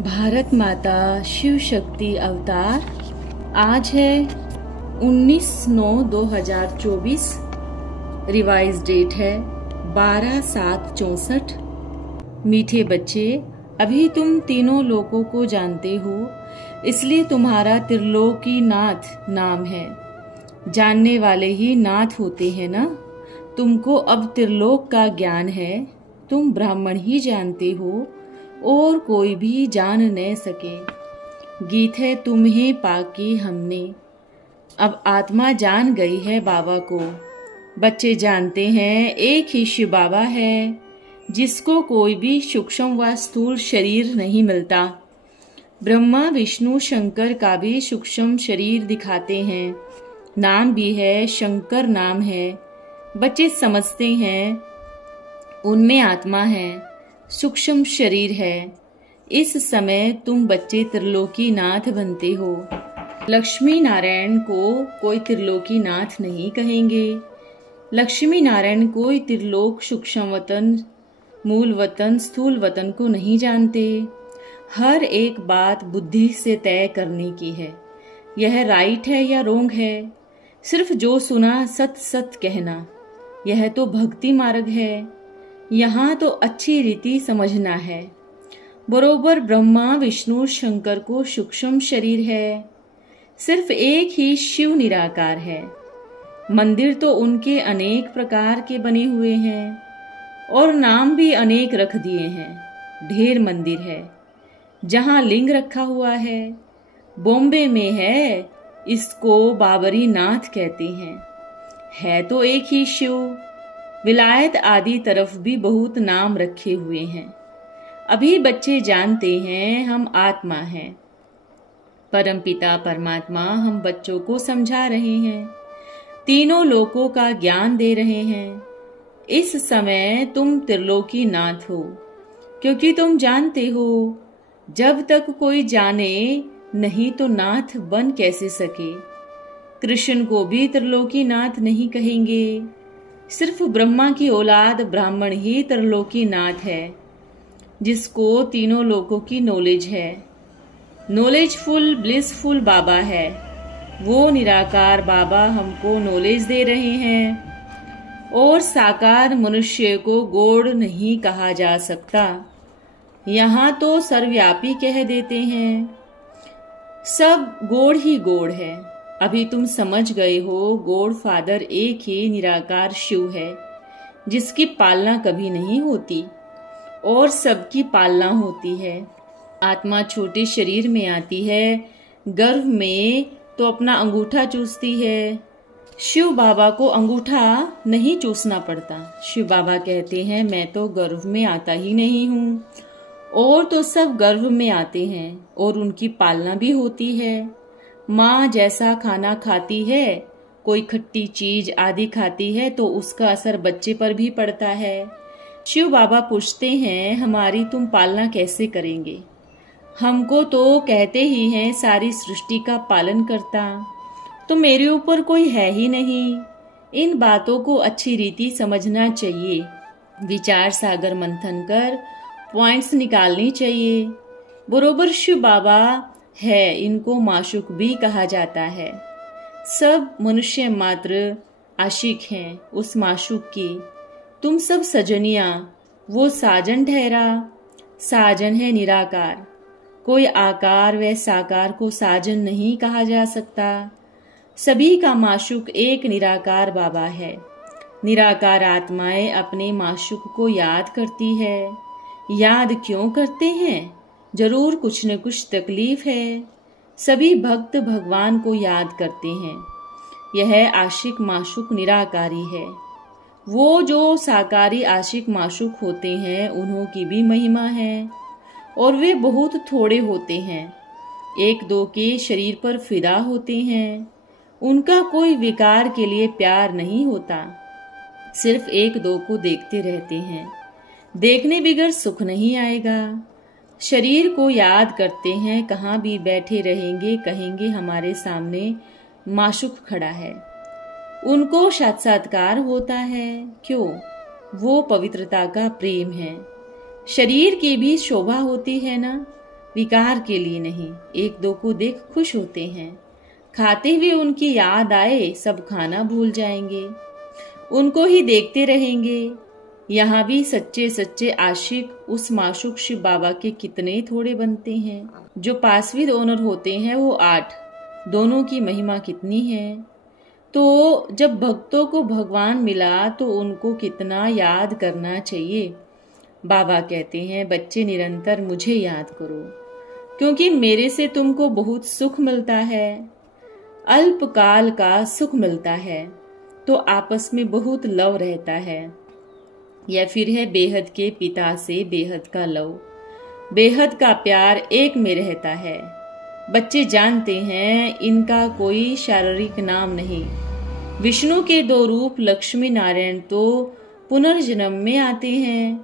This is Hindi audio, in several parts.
भारत माता शिव शक्ति अवतार। आज है 19/9/2024। रिवाइज डेट है 12/7/64। मीठे बच्चे, अभी तुम तीनों लोकों को जानते हो, इसलिए तुम्हारा त्रिलोकीनाथ नाम है। जानने वाले ही नाथ होते हैं ना। तुमको अब त्रिलोक का ज्ञान है। तुम ब्राह्मण ही जानते हो और कोई भी जान न सके। गीत है तुम्हें पाके हमने। अब आत्मा जान गई है बाबा को। बच्चे जानते हैं एक ही शिव बाबा है, जिसको कोई भी सूक्ष्म व स्थूल शरीर नहीं मिलता। ब्रह्मा विष्णु शंकर का भी सूक्ष्म शरीर दिखाते हैं। नाम भी है शंकर नाम है। बच्चे समझते हैं उनमें आत्मा है, सूक्ष्म शरीर है। इस समय तुम बच्चे त्रिलोकीनाथ बनते हो। लक्ष्मी नारायण को कोई त्रिलोकीनाथ नहीं कहेंगे। लक्ष्मी नारायण कोई त्रिलोक सूक्ष्म वतन, मूल वतन, स्थूल वतन को नहीं जानते। हर एक बात बुद्धि से तय करने की है। यह राइट है या रोंग है। सिर्फ जो सुना सत सत कहना, यह तो भक्ति मार्ग है। यहाँ तो अच्छी रीति समझना है। बरोबर ब्रह्मा विष्णु शंकर को सूक्ष्म शरीर है। सिर्फ एक ही शिव निराकार है। मंदिर तो उनके अनेक प्रकार के बने हुए हैं और नाम भी अनेक रख दिए हैं। ढेर मंदिर है जहाँ लिंग रखा हुआ है। बॉम्बे में है, इसको बाबरी नाथ कहते हैं। है तो एक ही शिव। विलायत आदि तरफ भी बहुत नाम रखे हुए हैं। अभी बच्चे जानते हैं हम आत्मा हैं। परमपिता परमात्मा हम बच्चों को समझा रहे हैं, तीनों लोकों का ज्ञान दे रहे हैं। इस समय तुम त्रिलोकीनाथ हो, क्योंकि तुम जानते हो जब तक कोई जाने नहीं तो नाथ बन कैसे सके। कृष्ण को भी त्रिलोकीनाथ नहीं कहेंगे। सिर्फ ब्रह्मा की औलाद ब्राह्मण ही त्रिलोकीनाथ है, जिसको तीनों लोकों की नॉलेज है। नॉलेजफुल ब्लिसफुल बाबा है। वो निराकार बाबा हमको नॉलेज दे रहे हैं। और साकार मनुष्य को गॉड नहीं कहा जा सकता। यहाँ तो सर्वव्यापी कह देते हैं। सब गॉड ही गॉड है। अभी तुम समझ गए हो गॉड फादर एक ही निराकार शिव है, जिसकी पालना कभी नहीं होती और सबकी पालना होती है। आत्मा छोटे शरीर में आती है, गर्भ में तो अपना अंगूठा चूसती है। शिव बाबा को अंगूठा नहीं चूसना पड़ता। शिव बाबा कहते हैं मैं तो गर्भ में आता ही नहीं हूँ। और तो सब गर्भ में आते हैं और उनकी पालना भी होती है। माँ जैसा खाना खाती है, कोई खट्टी चीज आदि खाती है, तो उसका असर बच्चे पर भी पड़ता है। शिव बाबा पूछते हैं हमारी तुम पालना कैसे करेंगे। हमको तो कहते ही हैं सारी सृष्टि का पालन करता, तो मेरे ऊपर कोई है ही नहीं। इन बातों को अच्छी रीति समझना चाहिए। विचार सागर मंथन कर पॉइंट्स निकालनी चाहिए। बरोबर शिव बाबा है, इनको माशूक भी कहा जाता है। सब मनुष्य मात्र आशिक हैं उस माशूक की। तुम सब सजनिया, वो साजन ठहरा। साजन है निराकार। कोई आकार व साकार को साजन नहीं कहा जा सकता। सभी का माशूक एक निराकार बाबा है। निराकार आत्माएं अपने माशूक को याद करती है। याद क्यों करते हैं? जरूर कुछ न कुछ तकलीफ है। सभी भक्त भगवान को याद करते हैं। यह आशिक माशूक निराकारी है। वो जो साकारी आशिक माशूक होते हैं, उन्हों की भी महिमा है और वे बहुत थोड़े होते हैं। एक दो के शरीर पर फिदा होते हैं। उनका कोई विकार के लिए प्यार नहीं होता। सिर्फ एक दो को देखते रहते हैं। देखने बिगर सुख नहीं आएगा। शरीर को याद करते हैं, कहाँ भी बैठे रहेंगे कहेंगे हमारे सामने माशूक खड़ा है। उनको साक्षात्कार होता है। क्यों? वो पवित्रता का प्रेम है। शरीर की भी शोभा होती है ना। विकार के लिए नहीं, एक दो को देख खुश होते हैं। खाते हुए उनकी याद आए सब खाना भूल जाएंगे, उनको ही देखते रहेंगे। यहाँ भी सच्चे सच्चे आशिक उस माशूक शिव बाबा के कितने थोड़े बनते हैं। जो पासविद ओनर होते हैं वो 8, दोनों की महिमा कितनी है। तो जब भक्तों को भगवान मिला तो उनको कितना याद करना चाहिए। बाबा कहते हैं, बच्चे निरंतर मुझे याद करो, क्योंकि मेरे से तुमको बहुत सुख मिलता है, अल्पकाल का सुख मिलता है। तो आपस में बहुत लव रहता है। यह फिर है बेहद के पिता से बेहद का लव, बेहद का प्यार एक में रहता है। बच्चे जानते हैं इनका कोई शारीरिक नाम नहीं। विष्णु के 2 रूप लक्ष्मी नारायण तो पुनर्जन्म में आते हैं,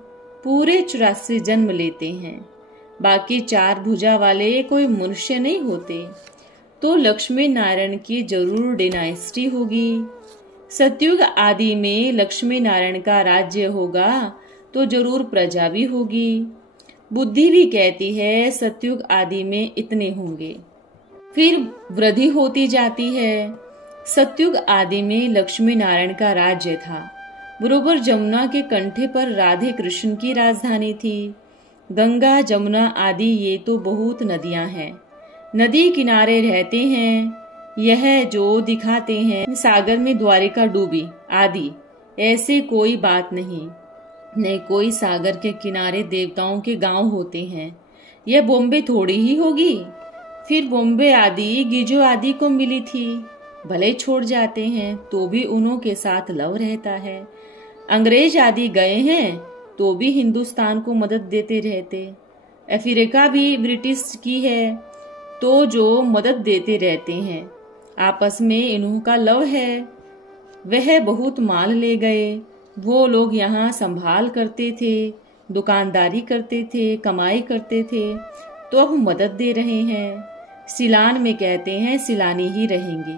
पूरे 84 जन्म लेते हैं। बाकी 4 भुजा वाले कोई मनुष्य नहीं होते। तो लक्ष्मी नारायण की जरूर डिनाइस्टी होगी। सतयुग आदि में लक्ष्मी नारायण का राज्य होगा तो जरूर प्रजा भी होगी। बुद्धि भी कहती है सतयुग आदि में इतने होंगे, फिर वृद्धि होती जाती है। सतयुग आदि में लक्ष्मी नारायण का राज्य था। बरोबर जमुना के कंठे पर राधे कृष्ण की राजधानी थी। गंगा जमुना आदि ये तो बहुत नदियां हैं, नदी किनारे रहते हैं। यह जो दिखाते हैं सागर में द्वारिका डूबी आदि, ऐसे कोई बात नहीं। न कोई सागर के किनारे देवताओं के गांव होते हैं। यह बॉम्बे थोड़ी ही होगी। फिर बॉम्बे आदि गिजो आदि को मिली थी, भले छोड़ जाते हैं तो भी उन्हों के साथ लव रहता है। अंग्रेज आदि गए हैं तो भी हिंदुस्तान को मदद देते रहते। अफ्रीका भी ब्रिटिश की है तो जो मदद देते रहते हैं। आपस में इन्हों का लव है। वह बहुत माल ले गए। वो लोग यहाँ संभाल करते थे, दुकानदारी करते थे, कमाई करते थे, तो अब मदद दे रहे हैं। सिलान में कहते हैं सिलानी ही रहेंगे,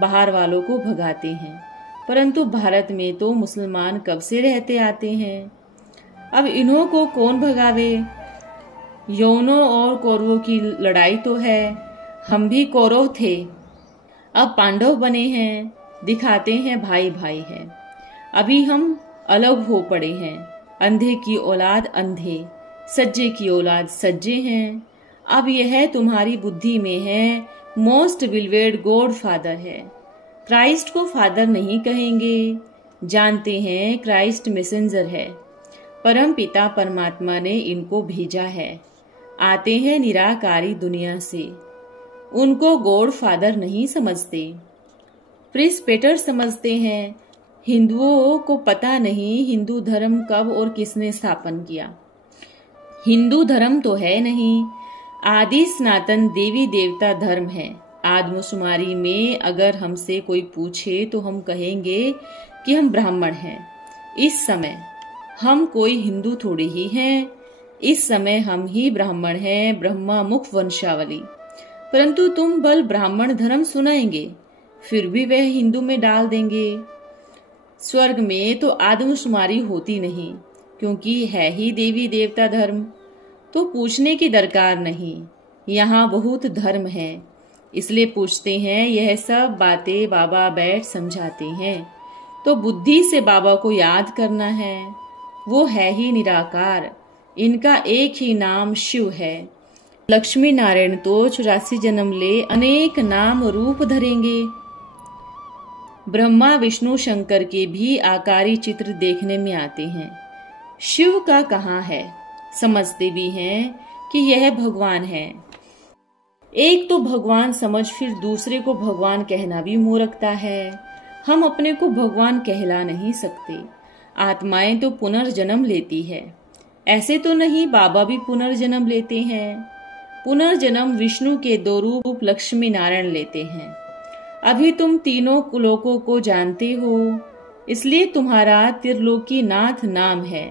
बाहर वालों को भगाते हैं। परंतु भारत में तो मुसलमान कब से रहते आते हैं। अब इन्हों को कौन भगावे। यौनों और कौरवों की लड़ाई तो है। हम भी कौरव थे, अब पांडव बने हैं, दिखाते हैं भाई भाई है। अभी हम अलग हो पड़े हैं। अंधे की औलाद अंधे, सज्जे की औलाद सज्जे हैं। अब यह तुम्हारी बुद्धि में है। मोस्ट बिलवेड गॉड फादर है। क्राइस्ट को फादर नहीं कहेंगे, जानते हैं क्राइस्ट मैसेंजर है। परम पिता परमात्मा ने इनको भेजा है। आते हैं निराकारी दुनिया से, उनको गॉड फादर नहीं समझते, प्रिस्पेटर समझते हैं। हिंदुओं को पता नहीं हिंदू धर्म कब और किसने स्थापन किया। हिंदू धर्म तो है नहीं, आदि सनातन देवी देवता धर्म है। आदमशुमारी में अगर हमसे कोई पूछे तो हम कहेंगे कि हम ब्राह्मण हैं। इस समय हम कोई हिंदू थोड़े ही हैं। इस समय हम ही ब्राह्मण हैं, ब्रह्मा मुख वंशावली। परंतु तुम बल ब्राह्मण धर्म सुनाएंगे, फिर भी वह हिंदू में डाल देंगे। स्वर्ग में तो आदमशुमारी होती नहीं, क्योंकि है ही देवी देवता धर्म, तो पूछने की दरकार नहीं। यहाँ बहुत धर्म है, इसलिए पूछते हैं। यह सब बातें बाबा बैठ समझाते हैं। तो बुद्धि से बाबा को याद करना है। वो है ही निराकार, इनका एक ही नाम शिव है। लक्ष्मी नारायण तो 84 जन्म ले अनेक नाम रूप धरेंगे। ब्रह्मा विष्णु शंकर के भी आकारी चित्र देखने में आते हैं। शिव का कहाँ है, समझते भी हैं कि यह भगवान है। एक तो भगवान समझ, फिर दूसरे को भगवान कहना भी मूर्खता है। हम अपने को भगवान कहला नहीं सकते। आत्माएं तो पुनर्जन्म लेती है। ऐसे तो नहीं, बाबा भी पुनर्जन्म लेते हैं। पुनर्जन्म विष्णु के 2 रूप लक्ष्मी नारायण लेते हैं। अभी तुम तीनों लोकों को जानते हो, इसलिए तुम्हारा त्रिलोकी नाथ नाम है।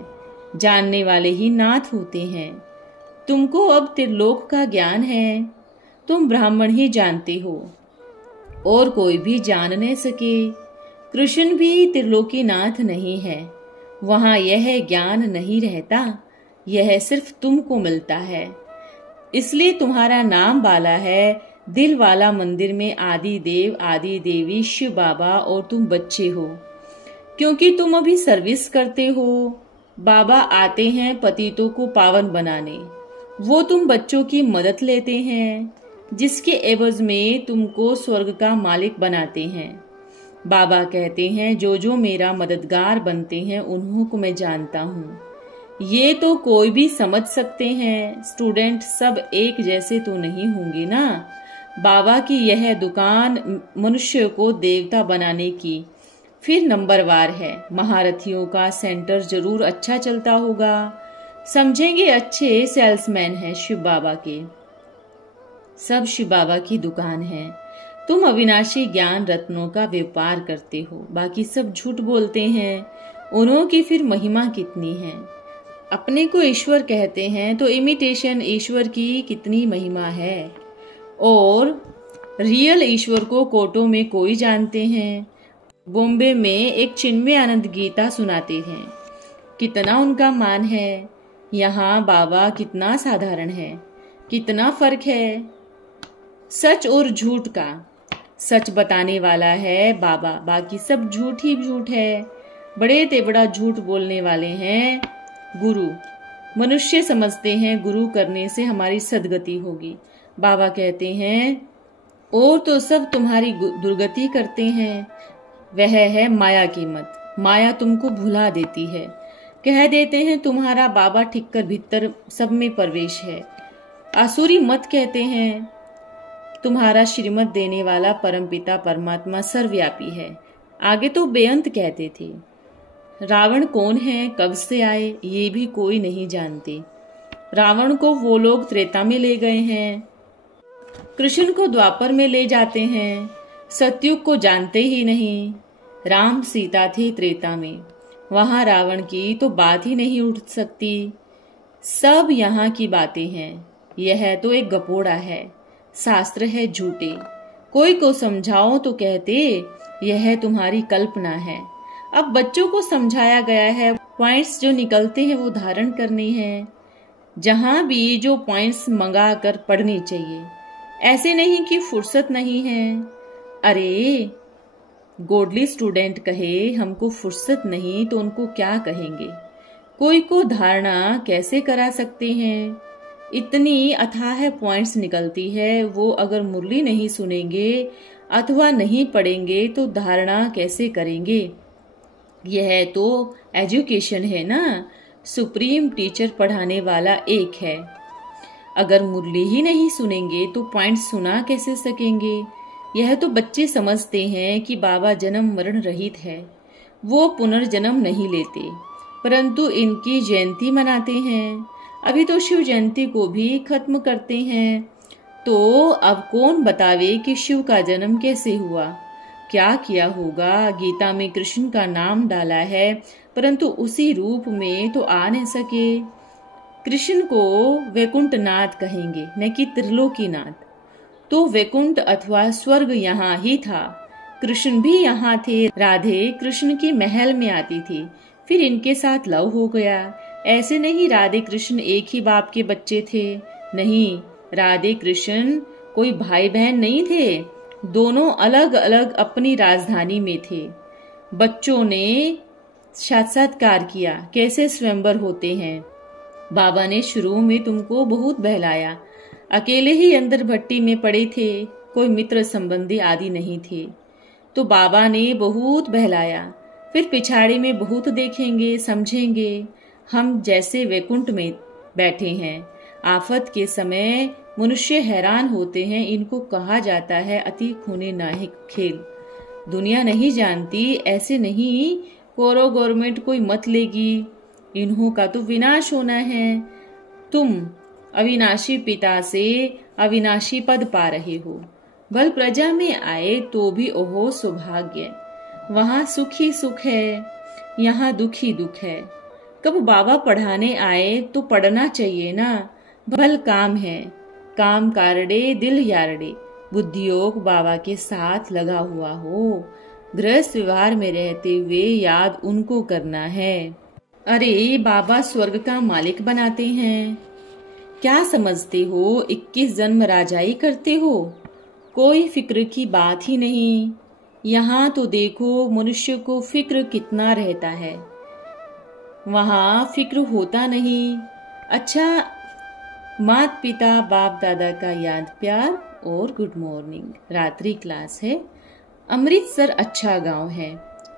जानने वाले ही नाथ होते हैं। तुमको अब त्रिलोक का ज्ञान है। तुम ब्राह्मण ही जानते हो, और कोई भी जान न सके। कृष्ण भी त्रिलोकी नाथ नहीं है। वहां यह ज्ञान नहीं रहता, यह सिर्फ तुमको मिलता है। इसलिए तुम्हारा नाम बाला है। दिल वाला मंदिर में आदि देव आदि देवी शिव बाबा और तुम बच्चे हो, क्योंकि तुम अभी सर्विस करते हो। बाबा आते हैं पतितों को पावन बनाने, वो तुम बच्चों की मदद लेते हैं, जिसके एवज में तुमको स्वर्ग का मालिक बनाते हैं। बाबा कहते हैं जो जो मेरा मददगार बनते हैं उन्हों को मैं जानता हूँ। ये तो कोई भी समझ सकते हैं, स्टूडेंट सब एक जैसे तो नहीं होंगे ना। बाबा की यह दुकान मनुष्य को देवता बनाने की फिर नंबरवार है। महारथियों का सेंटर जरूर अच्छा चलता होगा, समझेंगे अच्छे सेल्समैन है शिव बाबा के। सब शिव बाबा की दुकान है। तुम अविनाशी ज्ञान रत्नों का व्यापार करते हो, बाकी सब झूठ बोलते हैं। उन्हों की फिर महिमा कितनी है। अपने को ईश्वर कहते हैं तो इमिटेशन ईश्वर की कितनी महिमा है। और रियल ईश्वर को कोटों में कोई जानते हैं। बॉम्बे में एक चिन्मय आनंद गीता सुनाते हैं, कितना उनका मान है। यहाँ बाबा कितना साधारण है, कितना फर्क है सच और झूठ का। सच बताने वाला है बाबा, बाकी सब झूठ ही झूठ है। बड़े ते बड़ा झूठ बोलने वाले हैं गुरु। मनुष्य समझते हैं गुरु करने से हमारी सदगति होगी। बाबा कहते हैं और तो सब तुम्हारी दुर्गति करते हैं। वह है माया की मत। माया तुमको भुला देती है। कह देते हैं तुम्हारा बाबा ठीक कर भीतर सब में प्रवेश है। आसुरी मत कहते हैं तुम्हारा श्रीमत देने वाला परमपिता परमात्मा सर्वव्यापी है। आगे तो बेअंत कहते थे। रावण कौन है, कब से आए, ये भी कोई नहीं जानते। रावण को वो लोग त्रेता में ले गए हैं, कृष्ण को द्वापर में ले जाते हैं, सतयुग को जानते ही नहीं। राम सीता थे त्रेता में, वहां रावण की तो बात ही नहीं उठ सकती। सब यहाँ की बातें हैं। यह तो एक गपोड़ा है, शास्त्र है झूठे। कोई को समझाओ तो कहते यह तुम्हारी कल्पना है। अब बच्चों को समझाया गया है, पॉइंट्स जो निकलते हैं वो धारण करने हैं। जहां भी जो पॉइंट्स मंगा कर पढ़ने चाहिए, ऐसे नहीं कि फुर्सत नहीं है। अरे गोडली स्टूडेंट कहे हमको फुर्सत नहीं तो उनको क्या कहेंगे। कोई को धारणा कैसे करा सकते हैं। इतनी अथाह पॉइंट्स निकलती है, वो अगर मुरली नहीं सुनेंगे अथवा नहीं पढ़ेंगे तो धारणा कैसे करेंगे। यह तो एजुकेशन है ना। सुप्रीम टीचर पढ़ाने वाला एक है। अगर मुरली ही नहीं सुनेंगे तो पॉइंट्स सुना कैसे सकेंगे। यह तो बच्चे समझते हैं कि बाबा जन्म मरण रहित है, वो पुनर्जन्म नहीं लेते, परंतु इनकी जयंती मनाते हैं। अभी तो शिव जयंती को भी खत्म करते हैं। तो अब कौन बतावे कि शिव का जन्म कैसे हुआ, क्या किया होगा। गीता में कृष्ण का नाम डाला है, परंतु उसी रूप में तो आ नहीं सके। कृष्ण को वैकुंठनाथ कहेंगे, न कि त्रिलोकीनाथ। तो वैकुंठ अथवा स्वर्ग यहाँ ही था। कृष्ण भी यहाँ थे। राधे कृष्ण की महल में आती थी, फिर इनके साथ लव हो गया। ऐसे नहीं राधे कृष्ण एक ही बाप के बच्चे थे, नहीं। राधे कृष्ण कोई भाई बहन नहीं थे, दोनों अलग अलग अपनी राजधानी में थे। बच्चों ने साक्षात्कार किया कैसे स्वयंवर होते हैं। बाबा ने शुरू में तुमको बहुत बहलाया। अकेले ही अंदर भट्टी में पड़े थे, कोई मित्र संबंधी आदि नहीं थे, तो बाबा ने बहुत बहलाया। फिर पिछाड़ी में बहुत देखेंगे, समझेंगे। हम जैसे वैकुंठ में बैठे हैं। आफत के समय मनुष्य हैरान होते हैं। इनको कहा जाता है अति खूने नाहिक खेल। दुनिया नहीं जानती, ऐसे नहीं कोरो गवर्नमेंट कोई मत लेगी। इन्हों का तो विनाश होना है। तुम अविनाशी पिता से अविनाशी पद पा रहे हो। बल प्रजा में आए तो भी ओहो सौभाग्य। वहां सुख ही सुख है, यहाँ दुख ही दुख है। कब बाबा पढ़ाने आए तो पढ़ना चाहिए ना। भल काम है, काम कारडे दिल यारडे। बुद्धियोग बाबा के साथ लगा हुआ हो। गृहस्थ व्यवहार में रहते हुए याद उनको करना है। अरे बाबा स्वर्ग का मालिक बनाते हैं। क्या समझते हो 21 जन्म राजाई करते हो? कोई फिक्र की बात ही नहीं। यहाँ तो देखो मनुष्य को फिक्र कितना रहता है, वहाँ फिक्र होता नहीं। अच्छा, माता पिता बाप दादा का याद प्यार और गुड मॉर्निंग। रात्रि क्लास है। अमृतसर अच्छा गांव है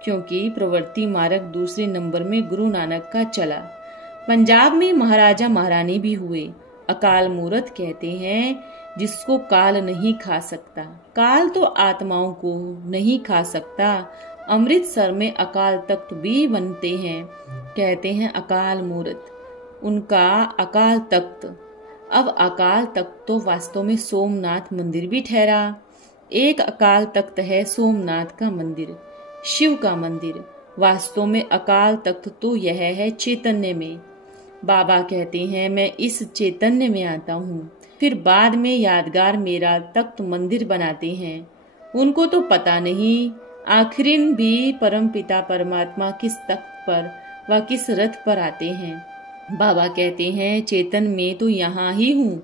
क्योंकि प्रवृत्ति मार्ग दूसरे नंबर में गुरु नानक का चला। पंजाब में महाराजा महारानी भी हुए। अकाल मूर्त कहते हैं जिसको काल नहीं खा सकता। काल तो आत्माओं को नहीं खा सकता। अमृतसर में अकाल तख्त भी बनते हैं, कहते हैं अकाल मूर्त, उनका अकाल तख्त। अब अकाल तख्त तो वास्तव में सोमनाथ मंदिर भी ठहरा। एक अकाल तख्त है सोमनाथ का मंदिर, शिव का मंदिर। वास्तव में अकाल तख्त तो यह है चैतन्य में। बाबा कहते हैं मैं इस चैतन्य में आता हूँ। फिर बाद में यादगार मेरा तख्त मंदिर बनाते हैं। उनको तो पता नहीं आखिरिन भी परम पिता परमात्मा किस तख्त पर व किस रथ पर आते हैं। बाबा कहते हैं चेतन में तो यहाँ ही हूँ,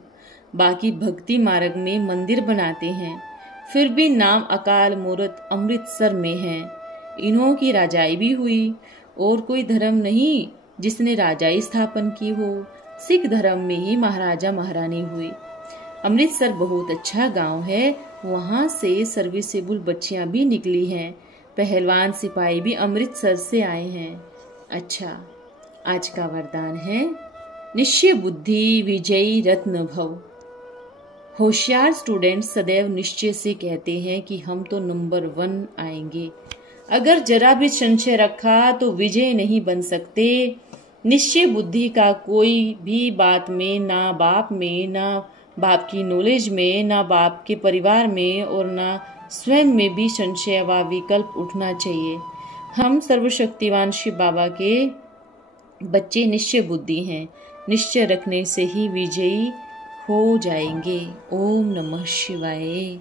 बाकी भक्ति मार्ग में मंदिर बनाते हैं। फिर भी नाम अकाल मूर्त अमृतसर में है। इन्हों की राजाई भी हुई। और कोई धर्म नहीं जिसने राजाई स्थापन की हो। सिख धर्म में ही महाराजा महारानी हुए। अमृतसर बहुत अच्छा गांव है। वहां से सर्विसेबल बच्चियां भी निकली हैं। पहलवान सिपाही भी अमृतसर से आए हैं। अच्छा, आज का वरदान है निश्चय बुद्धि विजयी रत्न भव। होशियार स्टूडेंट सदैव निश्चय से कहते हैं कि हम तो नंबर 1 आएंगे। अगर जरा भी संशय रखा तो विजय नहीं बन सकते। निश्चय बुद्धि का कोई भी बात में, ना बाप में, ना बाप की नॉलेज में, ना बाप के परिवार में और ना स्वयं में भी संशय व विकल्प उठना चाहिए। हम सर्वशक्तिवान शिव बाबा के बच्चे निश्चय बुद्धि हैं। निश्चय रखने से ही विजयी हो जाएंगे। ओम नमः शिवाय।